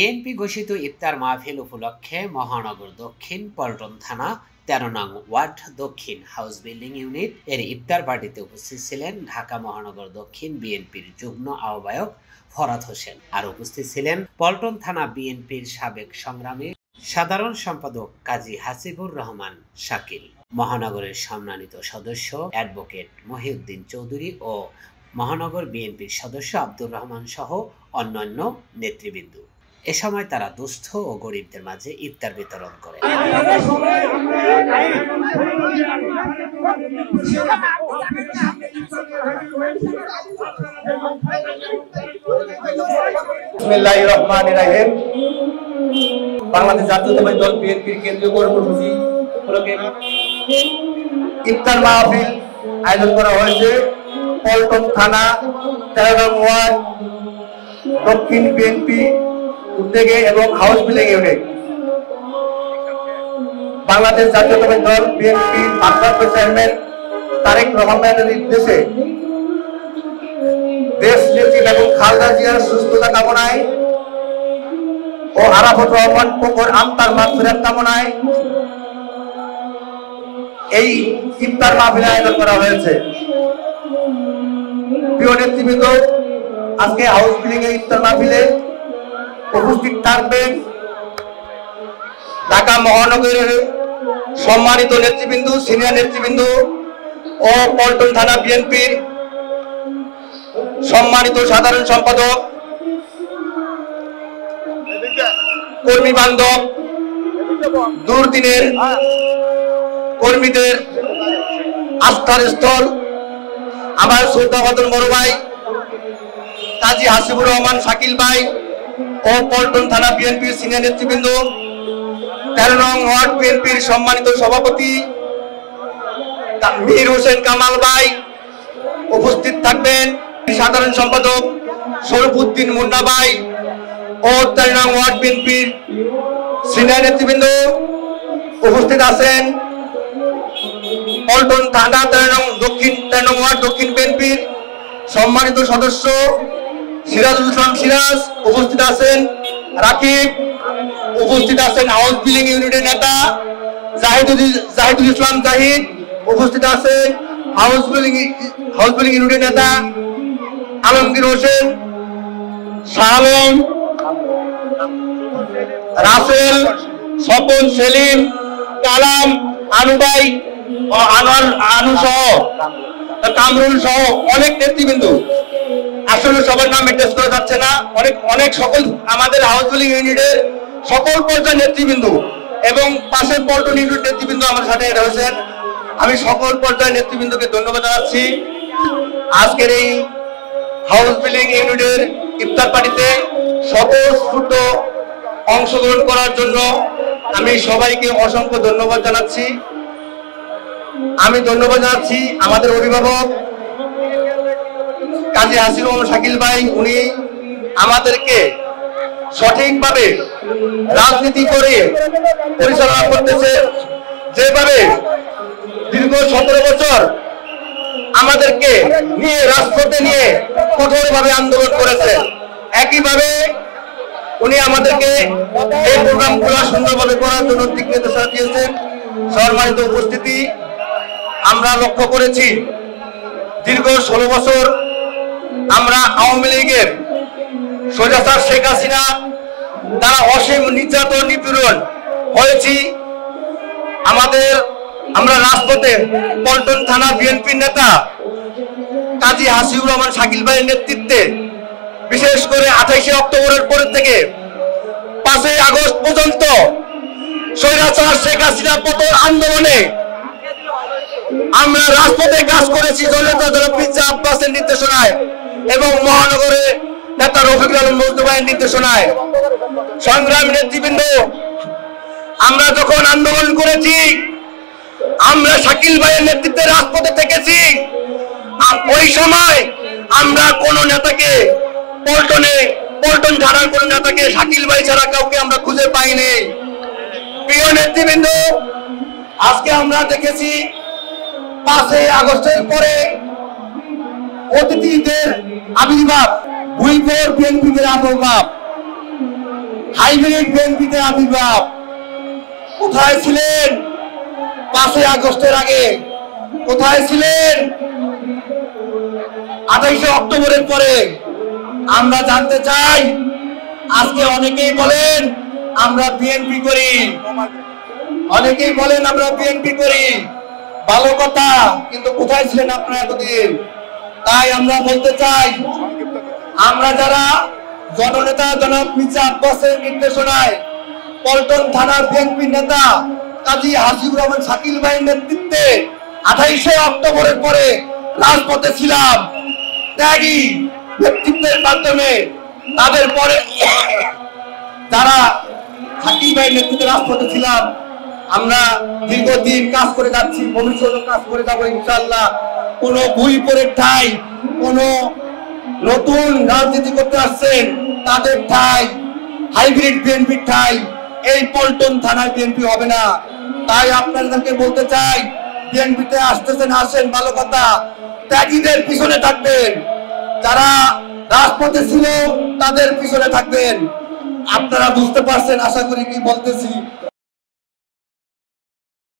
BNP ঘোষিত ইফতার মাহফিল উপলক্ষে মহানগর দক্ষিণ পল্টন থানা ১৩ নং ওয়ার্ড দক্ষিণ হাউস বিল্ডিং ইউনিট এর ইফতার পার্টিতে উপস্থিত ছিলেন ঢাকা মহানগর দক্ষিণ বিএনপির যুগ্ম আহ্বায়ক ফরাদ হোসেন। আর উপস্থিত ছিলেন পল্টন থানা বিএনপির সাবেক সংগ্রামী সাধারণ সম্পাদক কাজী হাসিবুর রহমান শাকিল, মহানগরের সম্মানিত সদস্য অ্যাডভোকেট মহিউদ্দিন চৌধুরী ও মহানগর বিএনপির সদস্য আব্দুর রহমান সহ অন্যান্য নেতৃবৃন্দ। এ সময় তারা দুস্থ ও গরিবদের মাঝে ইফতার বিতরণ করে। বিসমিল্লাহির রহমানির রহিম। বাংলাদেশ জাতীয়তাবাদী দল বিএনপির কেন্দ্রীয় কর্মসূচি উপলক্ষে ইফতার মাহফিল আয়োজন করা হয়েছে পল্টন থানা ১৩ নং ওয়ার্ড দক্ষিণ বিএনপি উদ্যোগে এবং হাউস বিল্ডিং ইউনিট। বাংলাদেশ জাতীয়তাবাদী দল বিএনপির ভারপ্রাপ্ত চেয়ারম্যান তারেক রহমানের নির্দেশে দেশ নেত্রী বেগম খালেদা জিয়ার সুস্থতা কামনায় ও আরাফাত রহমান কোকর আমতার মাগফিরাত কামনায় এই ইফতার মাহফিল আয়োজন করা হয়েছে। প্রিয় নেতৃবৃন্দ, আজকে হাউস বিল্ডিং এর ইফতার মাহফিলে উপস্থিত থাকবেন ঢাকা মহানগরের সম্মানিত নেতৃবৃন্দ, সিনিয়র নেতৃবৃন্দ ও পল্টন থানা বিএনপির সম্মানিত সাধারণ সম্পাদক, কর্মী বান্ধব, দুর্দিনের কর্মীদের আস্থার স্থল আমার শ্রদ্ধাভাজন বড় ভাই কাজী হাসিবুর রহমান শাকিল ভাই ও পল্টন থানা বিএনপির সিনিয়র নেতৃবৃন্দ, ১৩ নং ওয়ার্ড বিএনপির সম্মানিত সভাপতি মীর হোসেন কামাল ভাই উপস্থিত থাকবেন, সাধারণ সম্পাদক শরফুদ্দিন মুন্না ভাই ও ১৩ নং ওয়ার্ড বিএনপির সিনিয়র নেতৃবৃন্দ উপস্থিত আছেন। পল্টন থানা ১৩ নং ওয়ার্ড দক্ষিণ বিএনপির সম্মানিত সদস্য সিরাজুল ইসলাম সিরাজ উপস্থিত আছেন, রাকিব উপস্থিত আছেন, হাউস বিল্ডিং ইউনিটের নেতা জাহিদুল ইসলাম জাহিদ উপস্থিত আছেন, হাউস বিল্ডিং ইউনিটের নেতা আলমগীর হোসেন, শাহ আলম, রাসেল, স্বপন, সেলিম, কালাম, আনুবাই, আনু সহ কামরুল সহ অনেক নেতৃবৃন্দ, আসলে সবার নাম মেনটেন করা যাচ্ছে না, অনেক সকল আমাদের হাউস বিল্ডিং ইউনিটের সকল পর্যায়ের নেতৃবৃন্দ এবং পাশের পল্টন ইউনিট নেতৃবৃন্দ আমার সাথে রয়েছেন। আমি সকল পর্যায়ের নেতৃবৃন্দকে ধন্যবাদ জানাচ্ছি। আজকের এই হাউস বিল্ডিং ইউনিটের ইফতার পার্টিতে স্বতঃস্ফূর্ত অংশগ্রহণ করার জন্য আমি সবাইকে অসংখ্য ধন্যবাদ জানাচ্ছি। আমি ধন্যবাদ জানাচ্ছি আমাদের অভিভাবক কাজী হাসিবুর রহমান শাকিল ভাই, উনি আমাদেরকে সঠিকভাবে রাজনীতি করে পরিচালনা করতেছে, যেভাবে দীর্ঘ ১৭ বছর আমাদেরকে নিয়ে রাজপথে নিয়ে কঠোরভাবে আন্দোলন করেছে, একইভাবে উনি আমাদেরকে এই প্রোগ্রামগুলো সুন্দরভাবে করার জন্য দিক নির্দেশনা দিয়েছেন। সম্মানিত উপস্থিতি, আমরা লক্ষ্য করেছি দীর্ঘ ১৬ বছর আমরা আওয়ামী লীগের স্বৈরাচার শেখ হাসিনা দ্বারা অসীম নির্যাতন নিপীড়ন হয়েছি। আমরা রাজপথে পল্টন থানা বিএনপির নেতা কাজী হাসিবুর রহমান শাকিল ভাইয়ের নেতৃত্বে বিশেষ করে ২৮শে অক্টোবরের পর থেকে ৫ই আগস্ট পর্যন্ত স্বৈরাচার শেখ হাসিনা পতন আন্দোলনে আমরা রাজপথে কাজ করেছি মির্জা আব্বাসের নির্দেশনায় এবং মহানগরের নেতা রফিকুল আলম মজনু ভাইয়ের নির্দেশনায়। সংগ্রামী নেতৃবৃন্দ, আমরা যখন আন্দোলন করেছি, আমরা শাকিল ভাইয়ের নেতৃত্বে রাজপথে থেকেছি। ওই সময় আমরা কোন নেতাকে পল্টন থানার কোন নেতাকে শাকিল ভাই ছাড়া কাউকে আমরা খুঁজে পাইনি। প্রিয় নেতৃবৃন্দ, আজকে আমরা দেখেছি ৫ই আগস্টের পরে অতিথিদের আবির্ভাব, ভুইপুর বিএনপিদের আবির্ভাব। হাইব্রিড বিএনপিতে আবির্ভাব। কোথায় ছিলেন 5ই আগস্টের আগে? কোথায় ছিলেন 28শে অক্টোবরের পরে? আমরা জানতে চাই। আজকে অনেকেই বলেন আমরা বিএনপি করি, অনেকেই বলেন আমরা বিএনপি করি, ভালো কথা, কিন্তু কোথায় ছিলেন আপনারা এতদিন? তাই আমরা বলতে চাই, আমরা যারা জননেতা জনাব মির্জা আব্বাসের নির্দেশনায় পল্টন থানার বিএনপি নেতা কাজী হাসিবুর রহমান শাকিল ভাইয়ের নেতৃত্বে 28শে অক্টোবরের পরে রাজপথে ছিলাম, ত্যাগী ব্যক্তিত্বের মাধ্যমে তাদের পরে যারা শাকিল ভাইয়ের নেতৃত্বে রাজপথে ছিলাম, আমরা দীর্ঘদিন কাজ করে যাচ্ছি, ভবিষ্যতে কাজ করে যাবো ইনশাআল্লাহ। কোন বই পড়ে ঠাই, কোন নতুন রাজনীতি করতে আসছেন তাদের ঠাই হাইব্রিড বিএনপি ঠাই, এই পল্টন থানায় বিএনপি হবে না। তাই আপনাদেরকে বলতে চাই, বিএনপিতে আসতেছেন আসেন, ভালো কথা, ত্যাগীদের পিছনে থাকবেন, যারা রাজপথে ছিল তাদের পিছনে থাকবেন। আপনারা বুঝতে পারছেন আশা করি কি বলতেছি।